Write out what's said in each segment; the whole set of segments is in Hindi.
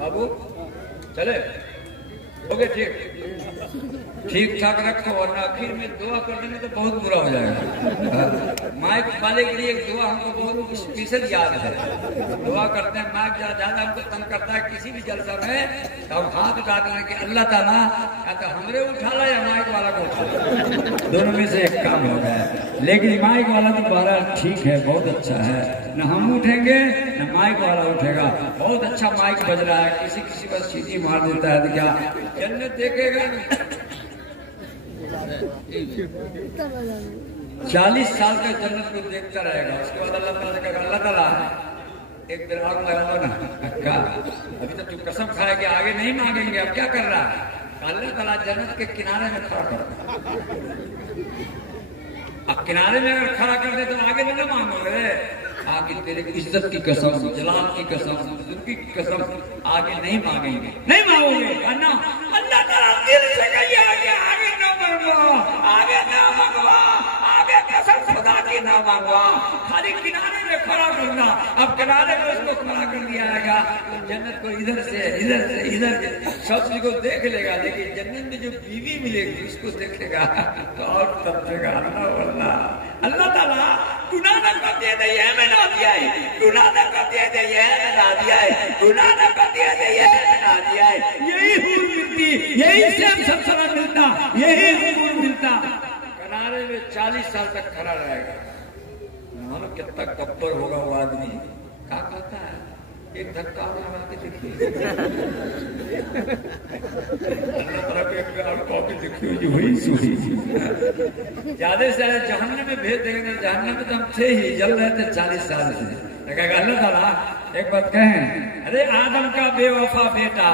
बाबू चले हो गए ठीक ठाक रखो, वरना आखिर में दुआ कर देंगे तो बहुत बुरा हो जाएगा। माइक वाले के लिए एक दुआ हमको बहुत स्पेशल याद है। दुआ करते हैं, माइक ज्यादा हमको तंग करता है किसी भी जलसा में, तो हम हाथ उठाते हैं कि अल्लाह ताला या तो हमरे उठा ला या माइक वाला को उठा ला, दोनों में से एक काम हो जाए। लेकिन माइक वाला तो बारा ठीक है, बहुत अच्छा है, न हम उठेंगे न माइक वाला उठेगा। बहुत अच्छा माइक बज रहा है, किसी किसी पर सीटी मार देता है तो क्या जन्नत देखेगा। 40 साल का जन्नत को देखता रहेगा, उसके बाद अल्लाह ताला कहेगा अल्लाह ताला एक दिन और लगाओ ना, क्या अभी तो तू कसम खाए कि आगे नहीं मांगेंगे, अब क्या कर रहा है? अल्लाह ताला जन्नत के किनारे में खड़ा कर, अब किनारे में अगर खड़ा कर दे तो आगे तो ना मांगोगे, आगे तेरे इज्जत की कसम, जलाल की कसम, बुजुर्गी की कसम, आगे नहीं मांगेंगे, नहीं मांगोगे। अल्लाह ताला दिल से कहिए आगे ना मांगो, आगे ना मांगवा, आगे कसम खुदा की ना मांगवा, खाली किनारे में खड़ा करना। अब किनारे में उसको खड़ा कर दिया जाएगा, जन्नत को इधर से इधर सब चीज को देख लेगा, लेकिन जन्नत में जो बीवी मिलेगी उसको देखेगा तो और तब देगा अल्लाह ताला गुनाह न कर दिया है, मैं ना दिया है, गुनाह न कर दिया है, मैं ना दिया है, गुनाह न कर दिया है, मैं ना दिया है। यही हूर मिलती, यही सेम सबसरा मिलता, यही हूर मिलता। किनारे में 40 साल तक खड़ा रहेगा। मानो कितना कब्बर होगा वो आदमी, क्या कहता है, एक धक्का मार के देखिए ज्यादा से ज्यादा जहन्नम में भेज देंगे। जहन्नम में तो हम थे ही, जल रहे थे 40 साल से। अल्लाह ताला एक बात कहें, अरे आदम का बेवफा बेटा,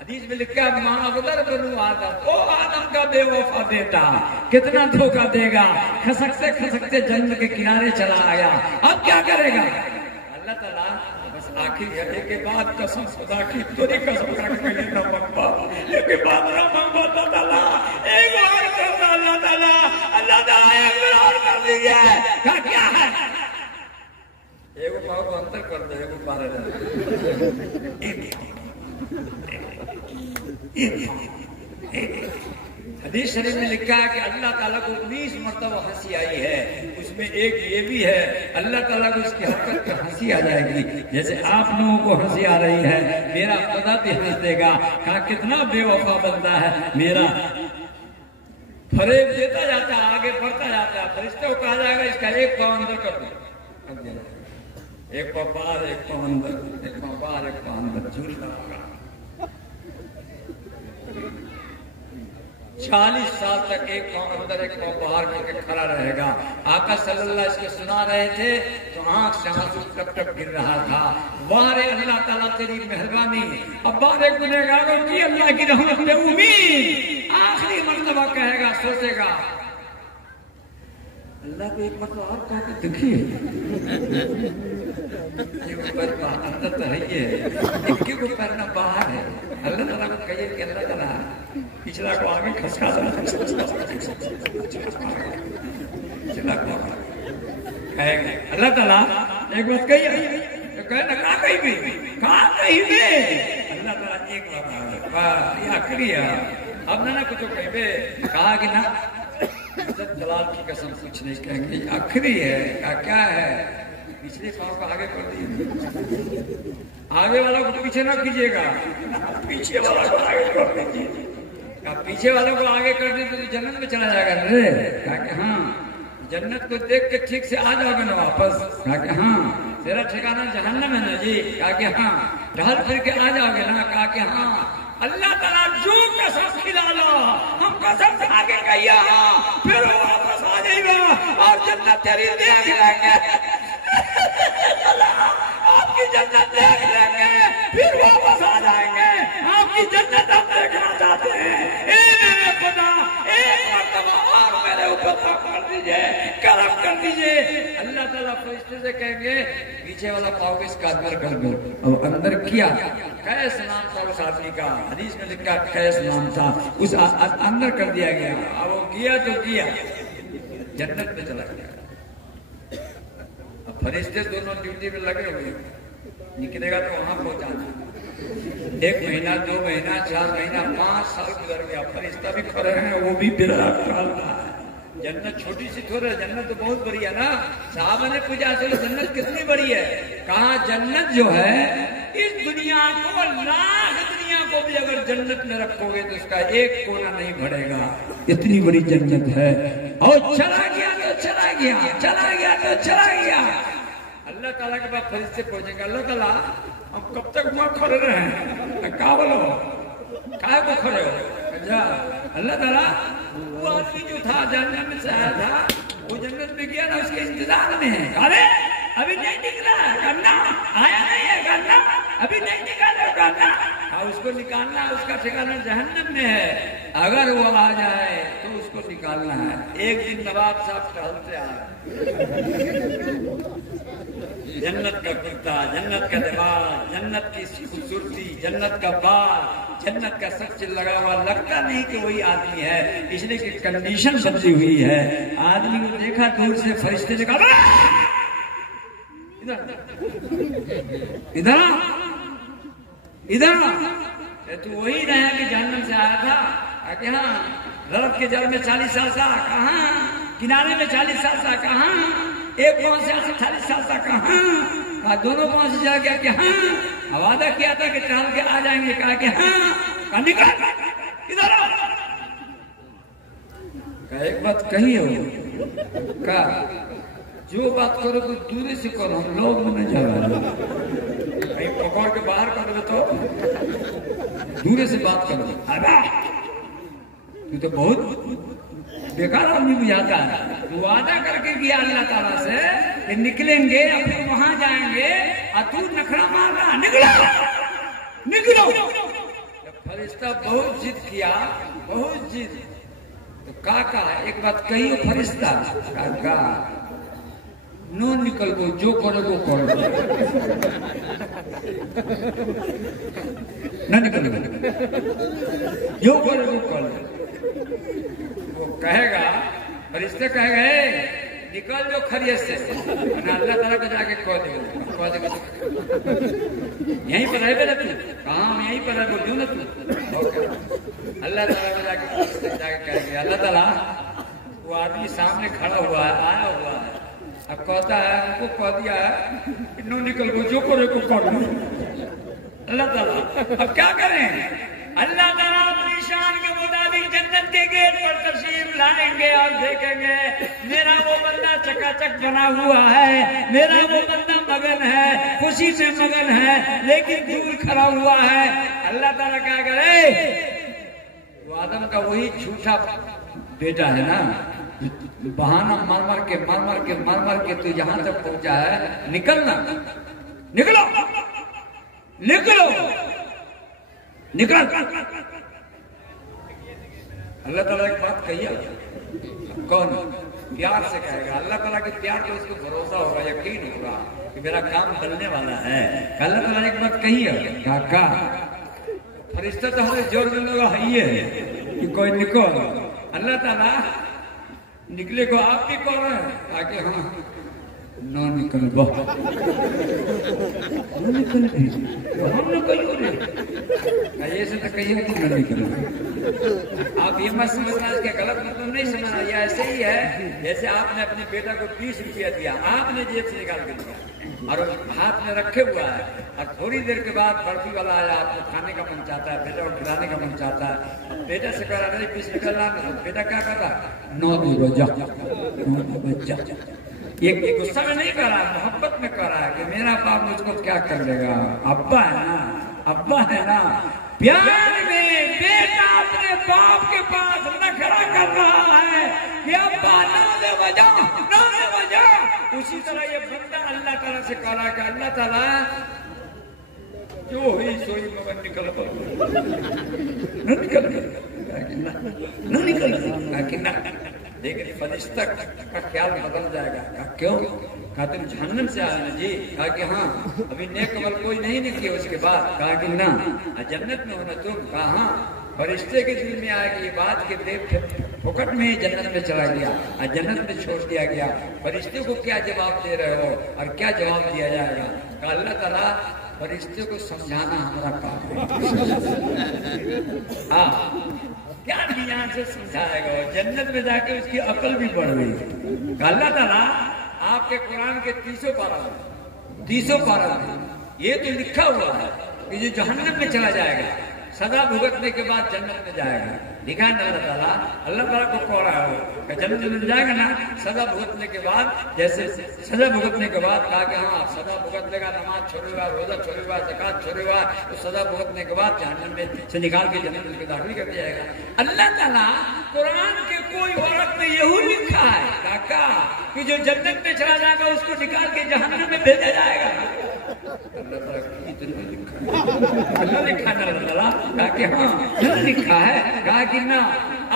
हदीस में लिखा है माअज़र बनु आदम, ओ आदम का बेवफा बेटा कितना धोखा देगा, खसकते खसकते जन्नत के किनारे चला आया, अब क्या करेगा? अल्लाह ताला आखिर घड़ी के बाद कसम खुदा की तोरी कसम ना मंगवा, इसके बाद ना मंगवा तो ताला एक और करता अल्लाह ताला एक और कर दिया क्या है? एगो पाव को अंतर कर दे, एगो बारे हदीस शरीफ में लिखा है कि अल्लाह ताला को 19 मरतबा हंसी आई है, उसमें एक ये भी है अल्लाह ताला को उसकी हरकत पर हंसी आ जाएगी, जैसे आप लोगों को हंसी आ रही है, मेरा खुदा भी हंस देगा। कहा कितना बेवफा बंदा है मेरा, फरेब देता जाता है, आगे बढ़ता जाता है, फरिश्ते को कहा जाएगा इसका एक पाँव अंदर कर दो, एक पाँव बाहर, एक पाँव अंदर, एक पाँव बाहर, एक पाँव अंदर, झूलना होगा। 40 साल तक एक पाँव अंदर एक पाँव बाहर करके खड़ा रहेगा। आका सल्लल्लाहु अलैहि वसल्लम सुना रहे थे तो आंख से आंसू टप टप गिर रहा था। वारे अल्लाह ताला तेरी मेहरबानी, अब बारे गुनहगारों की अल्लाह की रहमत पे उम्मीद, आखिरी मर्तबा कहेगा, सोचेगा अल्लाह को एक मरतबा और कह के देखिए, अंदर तो है ये, इक्की को करना बाहर है। अल्लाह ताला को कहिए कि अल्लाह ताला पिछला को आगे खसका दो, पिछला को कहेंगे अल्लाह ताला एक बात कही, कहना कहा कहीं भी, कहा कहीं भी अल्लाह ताला एक बात आखिरी है, अब ना कुछ कहे, कहा कि ना जलाल की कसम कुछ नहीं कहेंगे, आखिरी है। क्या है? पिछले पाँव को आगे कर दिए, आगे वाला को पीछे ना कीजिएगा, पीछे वाला को आगे कर दीजिए। पीछे वालों को आगे कर दे तो जन्नत में चला जाएगा रे। कहा कि हाँ, जन्नत को देख के ठीक से आ जाओगे ना वापस। कहा कि हाँ, तेरा ठिकाना जहन्नम है ना जी। कहा कि हाँ, ढल फिर के आ जाओगे ना। कहा कि हाँ, अल्लाह ताला जो कसम खिला लो, हम कसम से आगे गया फिर वापस आ जाएगा और जन्नत तेरी देख लेंगे, आपकी जन्नत देख लेंगे, फिर वापस आ जाएंगे, आपकी जन्नत हम देखना चाहते हैं। खुदा एक मरतबा और मेरे ऊपर कर दीजिए, करम कर दीजिए। अल्लाह ताला फरिश्ते से कहेंगे पीछे वाला पाओगे इसका अंदर कर दो। अब अंदर किया, कैस नाम था उस आदमी का, हदीस में लिखा कैस नाम था, उस अंदर कर दिया गया। अब वो किया तो किया, जन्नत में चला गया। अब फरिश्ते दोनों ड्यूटी में लगे हुए, निकलेगा तो वहां पहुंचाना। 1 महीना, 2 महीना, 4 महीना, 5 साल गुजर गया, फरिश्ता भी खड़े हैं, वो भी बिरहा निकालता है। जन्नत छोटी सी थोड़ी है, जन्नत तो बहुत बड़ी है ना। साहब ने पूछा चलो जन्नत कितनी बड़ी है? कहा जन्नत जो है इस दुनिया को, लाख दुनिया को भी अगर जन्नत में रखोगे तो उसका एक कोना नहीं बढ़ेगा, इतनी बड़ी जन्नत है। और चला गया तो चला गया, चला गया तो चला गया। अल्लाह ताला के बाद फरिश्ते पहुंचेंगे, अल्लाह ताला हम कब तक वहां खड़े रहे? क्या बोलो, काय को खड़े हो? अच्छा अल्लाह ताला वो आदमी जो था जन्नत में से आया था, वो जन्नत में गया ना, उसके इंतजार में है। अरे अभी नहीं निकला करना, आया नहीं है करना, अभी नहीं निकाला करना। हाँ उसको निकालना, उसका ठिकाना जहन्नम में है। अगर वो आ जाए तो उसको निकालना है। एक दिन नवाब साहब टहलते आए, जन्नत का कुर्ता, जन्नत का दिमाग, जन्नत की खूबसूरती, जन्नत का बाल, जन्नत का सब चीज लगा हुआ, लगता नहीं कि वही आदमी है, इसलिए कि कंडीशन बदली हुई है। आदमी को देखा दूर से, फरिश्ते ने कहा इधर इधर इधर, तू वही रहा कि जहन्नम से आया था? आके हाँ, रब के जल में 40 साल था, कहाँ? किनारे में 40 साल था, कहाँ? एक पांव से 48 साल था, कहाँ? दोनों पांव से जा गया कि हाँ, वादा किया था कि टहल के आ जाएंगे, कहा कि हाँ, निकल इधर आओ। एक बात कही हो, का जो बात करो तो दूरी से करो, हम लोग में जा कहीं पकड़ के बाहर कर दो तो दूरी से बात करो। तू तो बहुत बेकार आदमी बुझाता है। तू वादा करके गया अल्लाह ताला से कि निकलेंगे, अपने वहां जाएंगे, और तू नखरा मार रहा, निकलो निकलो। फरिश्ता बहुत जिद किया, बहुत जिद, तो काका एक बात कही हो फरिश्ता, काका नो निकल गो, जो करे वो करो, न निकल गो, जो करे वो करो। वो कहेगा, फरिश्ते कहेगा निकल जो खरियत से, अल्लाह ताला को जाके कह देगा यहीं पर है बेटा, तू कहाँ? यहीं पर है, बोल ना तू। अल्लाह ताला को जाके कहेगा, अल्लाह ताला वो आदमी सामने खड़ा हुआ है, आया हुआ है, अब कहता है उनको कह दिया है नो निकल गो, जो करे को कर लो। अल्लाह ताला अब क्या करें? अल्लाह ताला अपनी शान के मुताबिक जन्नत के गेट पर तशरीफ लाएंगे और देखेंगे मेरा वो बंदा चकाचक बना हुआ है, मेरा वो बंदा मगन है, खुशी से मगन है, लेकिन दूर खड़ा हुआ है। अल्लाह ताला क्या करे? वो आदम का वही झूठा बेटा है ना, बहाना मार मार के तू यहाँ तक पहुंचा है, निकलना, निकलो निकलो निकल। अल्लाह ताला एक बात कही, कौन? प्यार से कहेगा। अल्लाह ताला के प्यार पे उसको भरोसा होगा, यकीन होगा कि मेरा काम बनने वाला है। अल्लाह ताला एक बात कही है, काका फरिश्ता तो हमें जोर देने लगा है कि कोई निकलो। अल्लाह ताला निकले को आप भी कह रहे हैं आगे, हाँ न निकल निकल हम न कहियो रे, ऐसे तो कहिए कि न निकल। आप ये मत समझना, इसका गलत मतलब नहीं समझना, ये ऐसे ही है जैसे आपने अपने बेटा को 20 रुपया दिया, आपने जेब से निकाल के दिया और हाथ में रखे हुआ है, और थोड़ी देर के बाद बर्फी वाला आया, आपको खाने का मन चाहता है, बेटा को खिलाने का मन चाहता है, बेटा से कह रहा नहीं 20 निकल रहा, बेटा क्या कर रहा? 9 बजा। ये गुस्सा में नहीं कर रहा, मोहब्बत में कर रहा है कि मेरा बाप मुझको क्या कर लेगा, अब्बा है ना, अब्बा है ना। प्यार में बेटा अपने बाप के पास नखरा कर रहा है कि अब्बा ना दे वजह, ना दे वजह। उसी तरह ये बंदा अल्लाह ताला से कह रहा है कि अल्लाह ताला जो हुई सोई मगर निकल न निकल। लेकिन फरिश्ता का ख्याल बदल जाएगा। कहा क्यों? कहा तुम जहन्नम से आए ना जी? कहा कि हाँ, अभी नेक अमल कोई नहीं किया उसके बाद। कहा कि ना, जन्नत में हो ना तुम? कहा हाँ। फरिश्ते के दिल में आएगी ये बात कि फोकट में जन्नत में चला गया और जन्नत में छोड़ दिया गया, फरिश्ते को क्या जवाब दे रहे हो और क्या जवाब दिया जाएगा? अल्लाह ताला फरिश्ते को समझाना हमारा काम है। हाँ, क्या ज्ञान से समझाएगा? जन्नत में जाके उसकी अकल भी बढ़ गई। अल्लाह ताला आपके कुरान के 300 पारा में ये तो लिखा हुआ है कि जो जहन्नम में चला जाएगा सदा भुगतने के बाद जन्नत में जाएगा। लिखा है अल्लाह ताला को कह रहा है जन्नत में जाएगा ना सदा भुगतने के बाद, जैसे सजा भुगतने के बाद कहा कि हाँ सदा भुगत लेगा, नमाज छोड़ेगा, रोजा छोड़ेगा, ज़कात छोड़ेगा, तो सदा भुगतने के बाद जहन्नम में से निकाल के जन्नत में दाखिल कर दिया जाएगा। अल्लाह ताला कुरान के कोई औरत में यही लिखा है काका कि जो जन्नत में चला जाएगा उसको निकाल के जहन्नम में भेजा जाएगा। अल्लाह लिखा ना कि हाँ लिखा है, कहा कि ना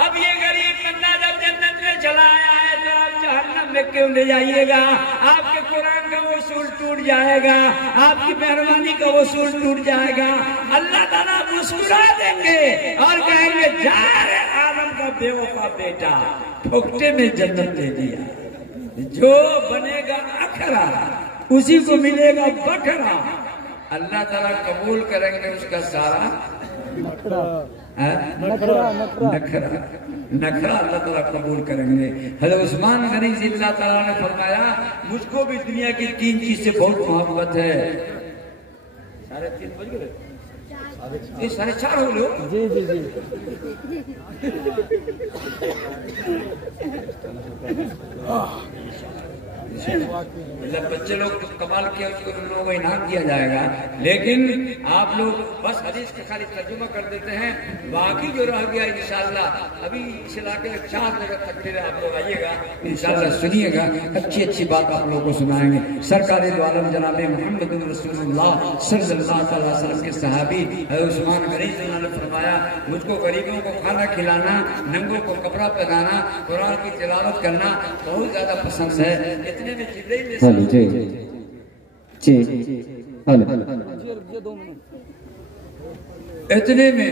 अब ये गरीब बंदा जब जन्नत में चला आया है तो आप जहन्नम में क्यों ले जाइएगा? आपके कुरान का वसूल टूट जाएगा, आपकी मेहरबानी का वसूल टूट जाएगा। अल्लाह ताला मुस्कुरा देंगे और कहेंगे जा रे आदम का बेवफा बेटा, ठोकते में जन्नत दे दिया, जो बनेगा अखरा उसी को मिलेगा बखरा। अल्लाह ताला कबूल करेंगे उसका सारा नखरा अल्लाह ताला कबूल करेंगे। हज़रत उस्मान गनी अल्लाह ताला ने फरमाया मुझको भी दुनिया की 3 चीज से बहुत मोहब्बत है। 3:30 बज गए, ये 4:30 हो लो। जी जी जी बच्चे लोग कमाल किया उसको लोगों को इनाम दिया जाएगा, लेकिन आप लोग बस हदीस का खाली तर्जुमा कर देते हैं, बाकी जो रह गया इंशाअल्लाह अभी इस इलाके में 4 जगह तकरीर आप लोग आइएगा, इंशाअल्लाह सुनिएगा, अच्छी अच्छी बात आप लोगों को सुनाएंगे। सरकार दो आलम जनाब मोहम्मद रसूलुल्लाह सल्लल्लाहु अलैहि वसल्लम के सहाबी उस्मान गनी ने फरमाया मुझको गरीबों को खाना खिलाना, नंगों को कपड़ा पहनाना, कुरान की तिलावत करना बहुत ज्यादा पसंद है। इतने में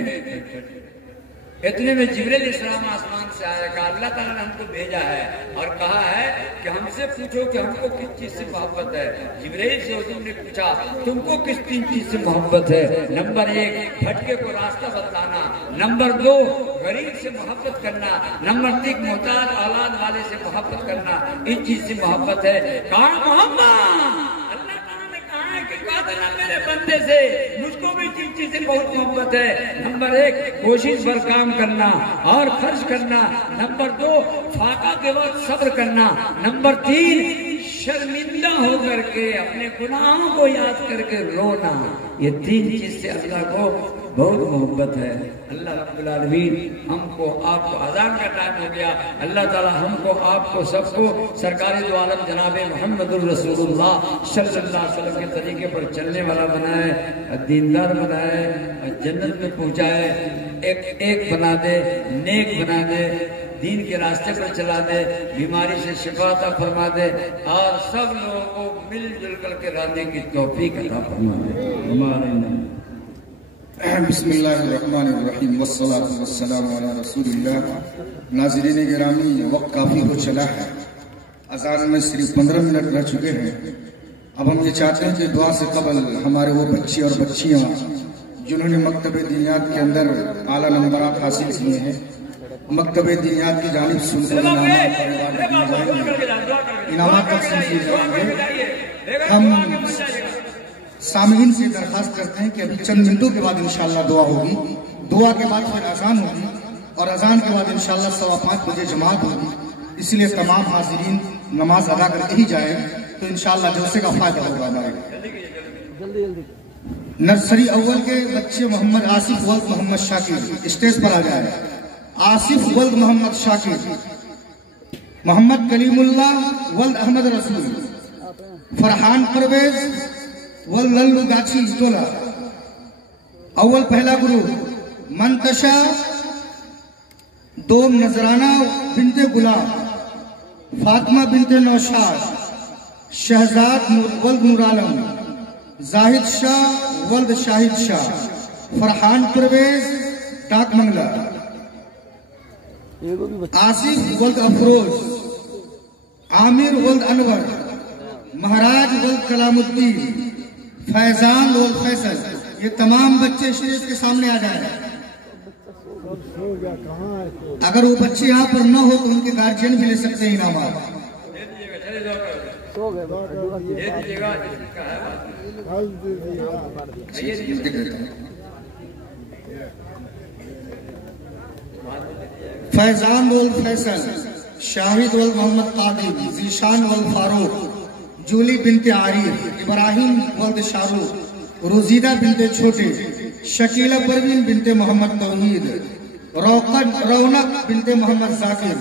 इतने में जिब्रील इस्लाम आसमान से आएगा। अल्लाह ताला ने हमको भेजा है और कहा है कि हमसे पूछो कि हमको किस चीज से मोहब्बत है। जिब्रील से हुजूर ने पूछा तुमको किस 3 चीज से मोहब्बत है? नंबर 1 भटके को रास्ता बतलाना, नंबर 2 गरीब से मोहब्बत करना, नंबर 3 मोहताज औलाद वाले से मोहब्बत करना। इन चीज से मोहब्बत है। कहा मोहम्मद मेरे बंदे से मुझको भी 3 चीजें बहुत मोहब्बत है। नंबर 1 कोशिश पर काम करना और खर्च करना, नंबर 2 फाका के वक्त सब्र करना, नंबर 3 शर्मिंदा होकर के अपने गुनाहों को याद करके रोना। ये 3 चीज से अल्लाह को बहुत मोहब्बत है। अल्लाह रब्बुल आलमीन हमको आपको अज़ान का टाइम हो गया, अल्लाह ताला हमको आपको सबको सरकारी दो आलम जनाब मोहम्मदुर रसूलुल्लाह सल्लल्लाहु अलैहि वसल्लम के तरीके पर चलने वाला बनाए, दीनदार बनाए, जन्नत में पहुंचाए, एक बना दे, नेक बना दे, दीन के रास्ते पर चला दे, बीमारी से शिफा अता फरमा दे और सब लोगों को मिलजुल करके रहने की तौफीक अता फरमा दे। हमारे बिस्मिल्लाहिर्रहमानिर्रहीम वस्सलातु वस्सलामु अला रसूलिल्लाह। नाज़रीन गिरामी, वक्त काफ़ी हो चला है, अज़ान में सिर्फ 15 मिनट रह चुके हैं। अब हम ये चाहते हैं कि दुआ से कबल हमारे वो बच्चे और बच्चियाँ जिन्होंने मकतबे दीनियात के अंदर आला नंबरात हासिल किए हैं, मकतबे दीनियात की जानिब से इनामात तकसीम किए जाएंगे। हम सामईन से दरखास्त करते हैं कि अभी चंद मिनटों के बाद इंशाअल्लाह दुआ होगी, दुआ के बाद फिर अजान होगी और अजान के बाद इंशाअल्लाह 5:15 बजे जमात होगी। इसलिए तमाम हाजिरीन नमाज अदा करके ही जाए तो इंशाअल्लाह जलसे का फायदा होगा हमारे। नर्सरी अव्वल के बच्चे मोहम्मद आसिफ वल्द मोहम्मद शाकिर स्टेज पर आ जाए। आसिफ वल्द मोहम्मद शाकिर, मोहम्मद कलीमुल्लाह वल्द अहमद रसूल, फरहान परवेज वल्द लल्लू गाछी इस्टोला। अव्वल पहला ग्रुप मंतशा 2 नजराना बिनते गुलाम, फातिमा बिनते नौशाद, शहजाद वल्द नूर आलम, जाहिद शाह वल्द शाहिद शाह, फरहान परवेज टाक मंगला, आसिफ वल्द अफरोज, आमिर वल्द अनवर, महाराज वल्द कलामुद्दीन, फैजान वल्द फैसल, ये तमाम बच्चे स्टेज के सामने आ जाए। अगर वो बच्चे यहाँ पर न हो तो उनके गार्जियन भी ले सकते हैं इनाम। फैजान वल्द फैसल, शाहिद वल्द मोहम्मद कादिर, जीशान वल्द फारूक, जूली बिनते आरिफ, इब्राहिम वल्द शाहरुख, रोजीदा बिनते छोटे, शकीला परवीन बिनते मोहम्मद तौहीद, रौनक बिनते मोहम्मद जाकिर,